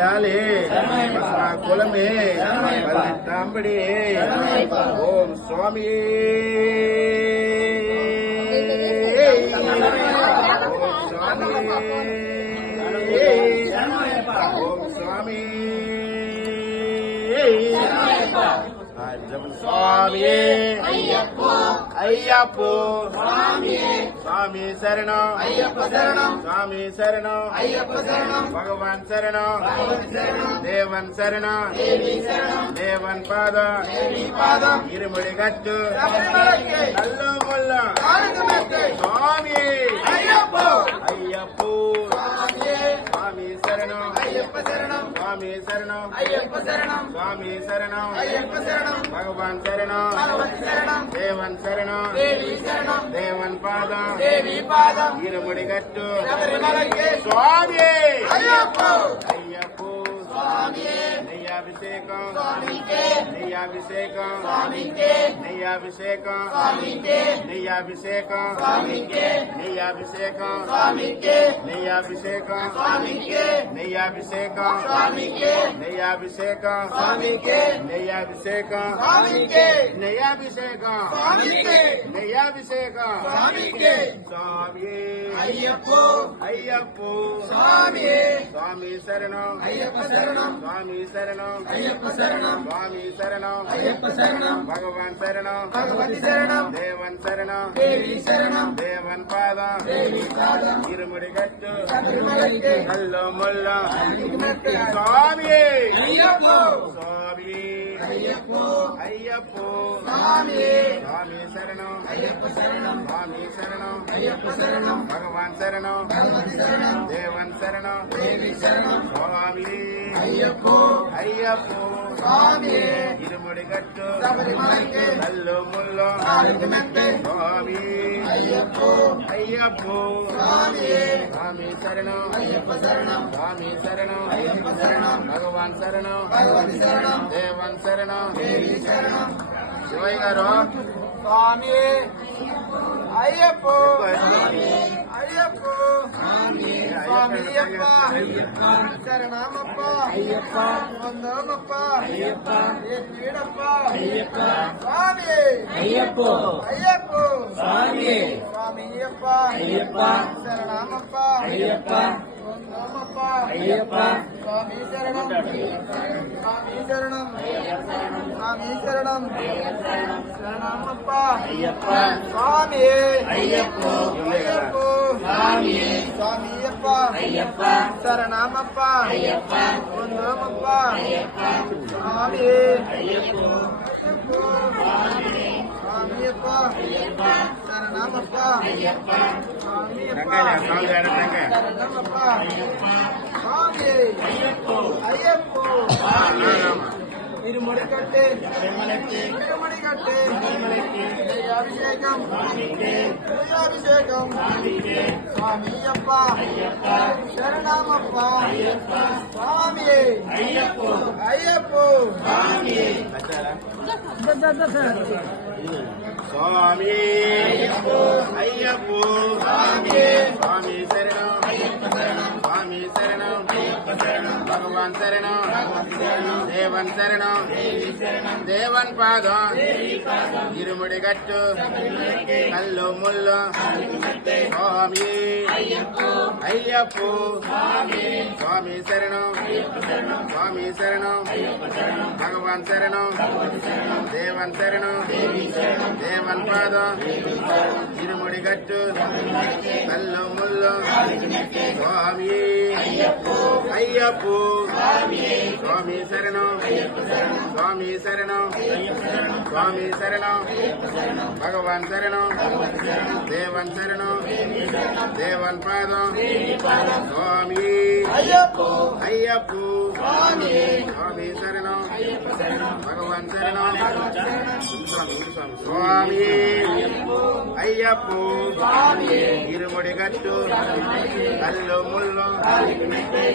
யாலே குலமே பதினெட்டாம்படி ஓம் சுவாமியே. ஓம் சுவாமியே. ஓம் சுவாமியே. சுவாமியே. ஐயப்போ. சுவாமி சரணம். ஐயப்ப சரணம். சுவாமி சரணம். ஐயப்ப சரணம். பகவான் சரணம். தேவன் சரணம். தேவன் பாதம். பாதம். இருமுடி கட்டு நல்ல முல்ல சுவாமி. ஐயப்போ. ஐயப்போ. சுவாமி சரணம். ஐயப்ப சரணம். சுவாமி சரணம். ஐயப்ப சரணம். பகவான் சரணம். பகவதி சரணம். தேவன் சரணம். தேவி சரணம். தேவன் பாதம். தேவி பாதம். இருமுடி கட்டு. சுவாமி ஐயப்போ. ஐயப்போ. சுவாமியே. నెయ్యాభిషేకం నెయ్యాభిషేకం నెయ్యాభిషేకం నెయ్యాభిషేకం నెయ్యాభిషేకం నెయ్యాభిషేకం నెయ్యాభిషేకం నెయ్యాభిషేకం నెయ్యాభిషేకం నెయ్యాభిషేకం నెయ్యాభిషేకం స్వామి అయ్యప్పో అయ్యప్పో స్వామి స్వామి శరణం అయ్యప్ప శరణం స్వామి శరణం சரணம். ஐயப்ப சரணம். சுவாமி சரணம். ஐயப்ப சரணம். பகவான் சரணம். பகவதி சரணம். தேவன் சரணம். தேவி சரணம். தேவன் பாதம். தேவி பாதம். இருமுடி கட்டு. நல்ல மொல்லா சுவாமி ஐயப்போ. சுவாமி ஐயப்போ. ஐயப்போ. சுவாமி சுவாமி சரணம். దేవన్ శరణం దేవి శరణం స్వామి అయ్యప్పో అయ్యప్పో స్వామి ఇరుముడి గట్టు కల్లో ముల్ల స్వామి అయ్యప్పో అయ్యప్పో స్వామి స్వామి శరణం అయ్యప్ప శరణం స్వామి శరణం అయ్యప్ప శరణం భగవాన్ శరణం భగవతి శరణం దేవన్ శరణం దేవి శరణం శివయ్య గారు స్వామి అయ్యప్పో అయ్యప్పో ஐயப்பா மெய்யப்பா சரணாமப்பா. ஐயப்பா வந்தோமப்பா. ஐயப்பா. வீடப்பா ஐயப்பா. சுவாமி. ஐயப்போ. ஐயப்போ. சுவாமி சுவாமியப்பா ஐயப்பா. சரணாமப்பா. ஐயப்பா. வந்தோமப்பா. ஐயப்போ. சுவாமியப்பா. சரணாமப்பா. நாமப்பா சுவாமி சுவாமியப்பா. சரணாமப்பா. சரணாமப்பா. சுவாமி ஐயப்போ. திருமணிக்கட்டு திருமணிக்கு திருமணிக்கட்டு திருமணிக்கு அபிஷேகம் அபிஷேகம் சுவாமி அப்பா சரணாமப்பா. சுவாமியே. ஐயப்போ. ஐயப்போ. சுவாமியே. சுவாமி ஐயப்போ. சுவாமி சரணம் ஐயப்பா భగవాన్ శరణం దేవన్ శరణం దేవన్ పాదం இருமுடி கட்டு கல்லு முல்லு சுவாமி ஐயப்போ சுவாமி சரணம் சுவாமி சரணம் பகவான் சரணம் தேவன் சரணம் தேவன் பாதம் ఇరుముడి గట్టు కల్లు ముల్లు స్వామి అయ్యప్పో స్వామి శరణం స్వామి శరణం స్వామి శరణం భగవాన్ శరణం దేవన్ శరణం దేవన్ పాదం స్వామి అయ్యప్పో అయ్యప్పో స్వామి స్వామి శరణం சுவாமி ஐயப்போ இருமுடி கட்டு கல்லு முள்ளு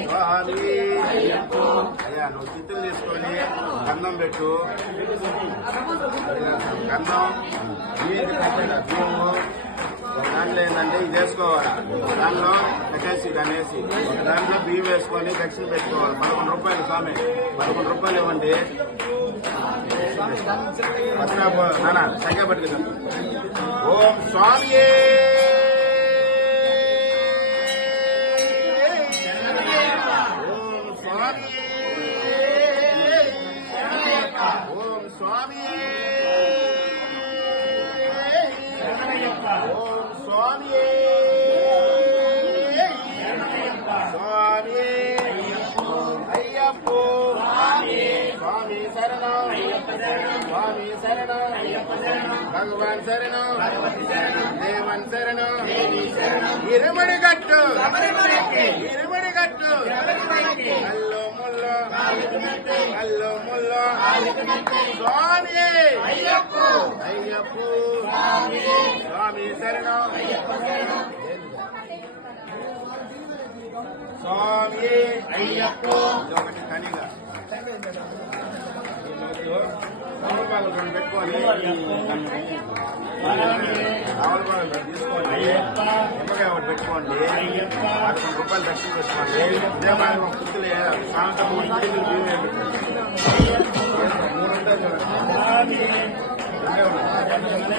சுவாமி అయ్యా నువ్వు చిత్తులు తీసుకొని కన్నం పెట్టు. కన్నం దాంట్లో ఏంటంటే ఇది వేసుకోవాలి? దానిలో కట్టేసి దానేసి దాంట్లో బియ్యం వేసుకొని దక్షిణ పెట్టుకోవాలి. పదకొండు రూపాయలు స్వామి. పదకొండు రూపాయలు ఇవ్వండి. పక్కన నాన్న సంఖ్య పట్టుకుందాం ఓం స్వామి பகவான் சரணம் தேவன் சரணம் இருமணி கட்டு இருமணி கட்டு அல்லோ முல்லோ அல்லோ முல்லோ சுவாமியே ஐயப்போ ஐயப்போ சுவாமி சரணம் சுவாமியே ஐயப்போ தனிகா కనిగా రావులపాలెం రెండు పెట్టుకోవాలి రావులపాలెం రెండు తీసుకోండి నిమ్మకాయ ఒకటి పెట్టుకోండి పదకొండు రూపాయలు దక్షిణ పెట్టుకోండి ఇదే మరి ఒక పుత్తులు సాయంత్రం మూడు ఇంటికి బియ్యం వేయించండి. మూడు ఉంటాయి చూడండి రెండే